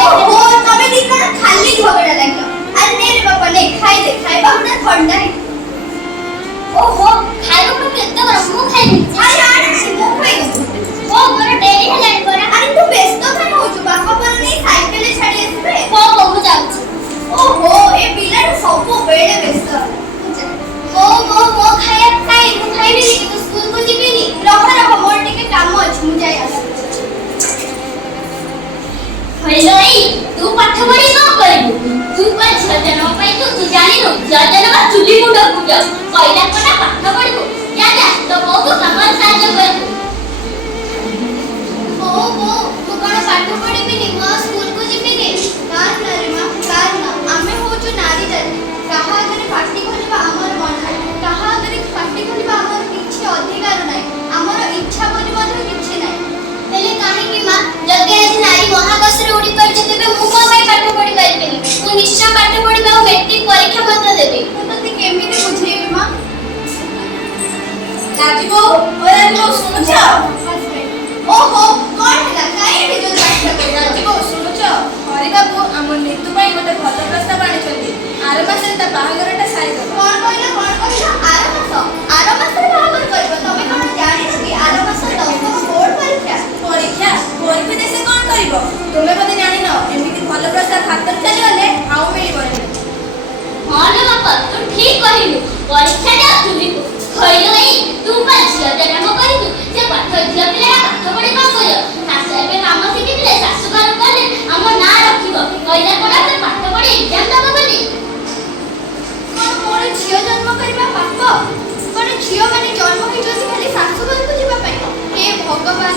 ओहो तबे दिन खाली झगड़ा लागलो। अरे ने रे बाबा ने खाई दे खाइबा हमरा ठंडा है। ओहो खाइबा पर केते बरा मु खाइबी। अरे आरे मु खाइबो। ओ मोर डेरी हेलानी परा। अरे तू व्यस्त काहे होछु बापा पर नहीं साइकिल छाडी आसबे। हो मु जाउछु। ओहो ए पिला सब बेले व्यस्त। मो खाया खाई मु खाइबी कि स्कूल को जिबिनी। रह मोर टिके काम अछि मु जाय आस। हेलोई तू पाठ पढ़ी न करबू तू पर छजन पाई तू जानि न जजन बा चुली मुंड पूजा कइला कोना पाठ पढ़बू जा जा तो बहुत काम साहाय्य करबू ओ तू कोन पाठ पढ़बी नि म स्कूल को जिबिनी कान न रे मां कान न आमे होचु नारी जाति कहा अगर पार्टी खोलिबा हमर मन कहा अगर पार्टी खोलिबा हमर किछि अधिकार नै हमर इच्छा बोली मधे किछि नै हेले काहे कि मां जदि आज नारी महाकाश रे उड़ी पर जते मु को भाई पाठ पढ़ी पाइबेनी मु निश्चय पाठ पढ़ी आ मैट्रिक परीक्षा मत देबे तू तते केमिति बुझेबी मां राजीबो ओ राजीबो सुनछ ओहो कोन हला काहे रे जो पाठ कर राजीबो सुनछ हरि बाबू हम नीतू भाई गोटे भलो प्रस्ताव आनि छथि आर मासे ता बाहागरटा सारी दब कोन आर मासे बाहागर करबो तमे कोन जानि छि आर मासे 10 बोर्ड परीक्षा परीक्षा देसे कोन करबो तुमे बदे जानि न एमिति भलो प्रस्ताव हातर चली गले आउ मिलिबो हां रे बापा तू ठीक कहिलु परीक्षा जा तुमी खइलो ए तू पाछिया जन्म करितु जे पाठ दिया पिला पाठ पढी का करियो सासु एबे काम शिखिले सासु घर कले हम ना रखिबो कइला कोना से पाठ पढी एग्जाम दबो बोली कोन मोर झियो जन्म करबा पाप कोन झियो माने जन्म होइतो से खाली सासु घर को जिबा पाई हे भगवान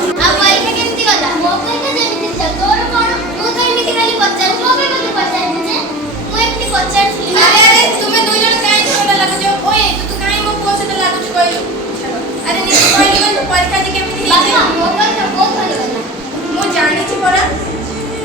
आ परीक्षा केमती गला मो परीक्षा जेमिति छ तोर कोन मु तो एमिति खाली पचार मो पे कते पचार जे मु एमिति पचार छी अरे अरे तुमे दुई जण काई झगड़ा लागो जो ओए तू काई मो को से लागो छ कइलु अरे नि कइलु तो परीक्षा जे केमिति हिजे मो पर तो बहुत भलो गला मु जानि छी परा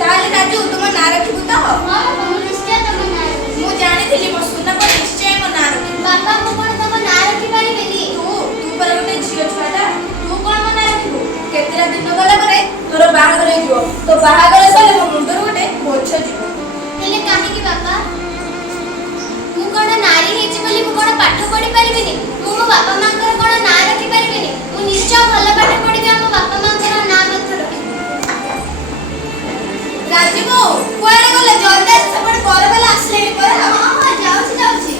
ताले राजू तुम ना रखिबु त हां मु निश्चय तुम ना मु जानि थिली मो सुना पर निश्चय मो ना रखि बाबा मो पर तुम ना रखि पारिबेनी तू पर गोटे झियो छुआटा तू कोन मना रखिबु केतेरा दिन गला परे तोर बाहागर हेइबो तो बाहागर सले मो मुंडर गोटे बोझ जिवो हेले काहे कि बाबा मु कोन नारी हेछि बोली मु कोन पाठ पढी पारिबेनी मु मो बापा मांकर कोन ना रखि पारिबेनी मु निश्चय भलो पाठ पढिबे हम बापा मांकर ना मत रखि राजीबो कोआरे गले जल्दी सबड पर बेला आसले पर हां हां जाउछी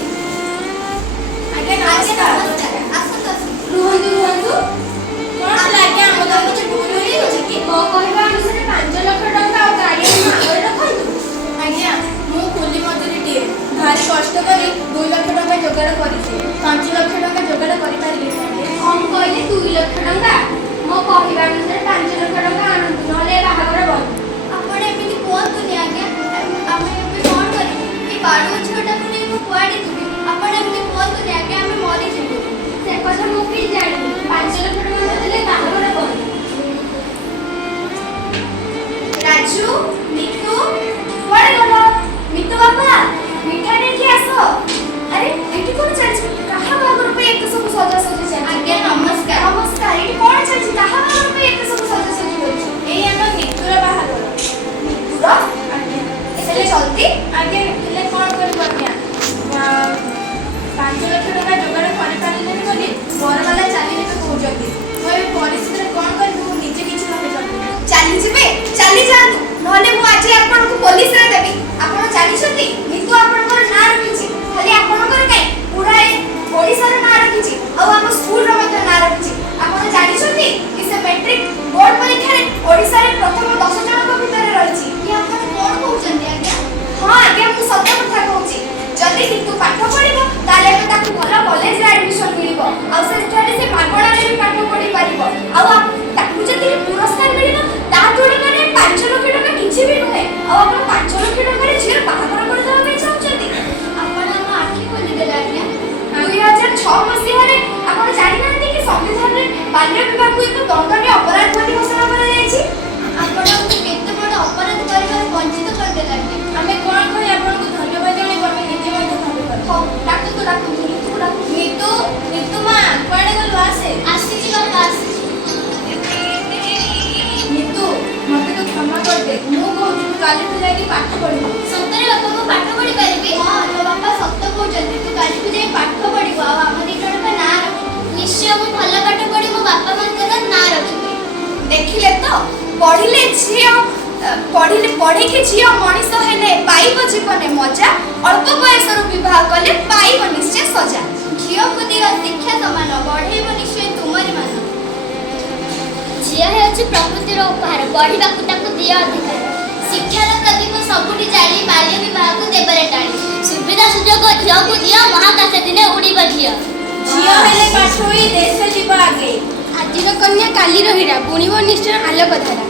आगे नमस्कार आसत रुहंदु कोन लागे हम तो कुछ भूल होई अछि कि मो कहबा अनुसार 5 लाख टका आ गाड़ी मांगर रखंतु आज्ञा मु कुली मजूरी दिए भारी कष्ट करी 2 लाख टका जोगाड़ करिछि 5 लाख टका जोगाड़ करि पारिबे हम कहले 2 लाख टका मो कहबा अनुसार 5 लाख टका आनंद नले बाहागर बन आपण एमिति कोन दुनिया आज्ञा आमे एबे कोन करी ई बाडू छोटा को नै मु कुआडी दिबी आपण एमिति कोन दुनिया आज्ञा आमे मरि जिबु से কথা मु कि जानि 5 लाख टका देले बाहागर बन राजू मिठू कोड़े गलो मिठू बाबा मिठा देखि आसो अरे एठी कोन चलछि कहा बागर पे एक सब सजा सजा छै आज्ञा नमस्कार नमस्कार एठी कोन चलछि कहा बागर पे एक सब सजा सजा होछि एई हम मिठूरा बाहागर मिठूरा आज्ञा एले जल्दी आज्ञा एले कोन करबो आज्ञा 5 लाख टका जोगाड़ करि पारिले बोली बरवाला चाली ने कहउजती ओए परिस्थिति कोन करबो निजे किछ भाबे चाली जिबे चाली जानु नहले मु आज आपन को पुलिस रे देबी आपन जानि छथि मितु आपन कर ना रखिछि खाली आपन कर काई पूरा ए ओडिसा रे ना रखिछि आ हम स्कूल रे मत ना रखिछि आपन जानि छथि कि से मैट्रिक बोर्ड परीक्षा रे ओडिसा रे प्रथम 10 जन को भीतर रहिछि कि आपन कोन कहउछन्ती आज्ञा हां आज्ञा मु सत्य कथा कहउछि जदि मितु पाठ पढिबो ताले हम ताकु भलो कॉलेज रे एडमिशन मिलिबो आ से स्टडी से मागणा रे भी पाठ पढि पारिबो आ ताकु जदि पुरस्कार मिलिबो ता जोड़ी करे 5 लाख टका किछि भी नहे आ आपण 5 लाख टका रे झिर बाहागर कर देबा पे चाहछथि आपण हम आखि खोलि देला आज्ञा 2006 मसिहा रे आपण जानि नांती कि संविधान रे बाल्य विवाह को एक दंडनीय अपराध बोली घोषणा करा जायछि आपण केते बड़ अपराध करिबार वंचित कर देला हमें कोन कहि आपण को धन्यवाद देणी हम निजे मत भाबे कर हो डाकू मितू मां कोडे गलो आसे आसी जी बाबा आसी ପାଠ ପଢିବୁ। ସତରେ ବାପା ମୁଁ ପାଠ ପଢି ପାରିବି? ହଁ ତୋ ବାପା ସତ କହୁଛନ୍ତି ତୁ କାଲିକୁ ଯାଇ ପାଠ ପଢିବୁ ଆଉ ଆମ ଦି ଜଣଙ୍କ ନାଁ ରଖିବୁ। ନିଶ୍ଚୟ ମୁଁ ଭଲ ପାଠ ପଢି ମୋ ବାପା ମାଙ୍କର ନାଁ ରଖିବି। ଦେଖିଲେ ତ ପଢିଲେ ଝିଅ ପଢିକି ଝିଅ ମଣିଷ ହେଲେ ପାଇବ ଜୀବନେ ମଜା ଅଳ୍ପ ବୟସରୁ ବିବାହ କଲେ ପାଇବ ନିଶ୍ଚୟ ସଜା। ଝିଅକୁ ଦିଅ ଶିକ୍ଷା ସମାନ ବଢେଇବ ନିଶ୍ଚୟ ତୁମରି ମାନ। ଝିଅ ହେଉଛି ପ୍ରକୃତିର ଉପହାର ପଢିବାକୁ ତାକୁ ଦିଅ ଅଧିକାର। ଶିକ୍ଷାର ପ୍ରଦୀପ ସବୁଠି ଜାଳି ବାଲ୍ୟ ବିବାହକୁ ଦେବରେ ଟାଳି। ସୁବିଧା ସୁଯୋଗ ଝିଅକୁ ଦିଅ ମହାକାଶ ଦିନେ ଉଡ଼ିବ ଝିଅ। ଝିଅ ହେଲେ ପାଠ ହୋଇ ଦେଶ ଯିବ ଆଗେଇ। ଆଜିର କନ୍ୟା କାଲିର ହୀରା ବୁଣିବ ନିଶ୍ଚୟ ଆଲୋକ ଧାରା।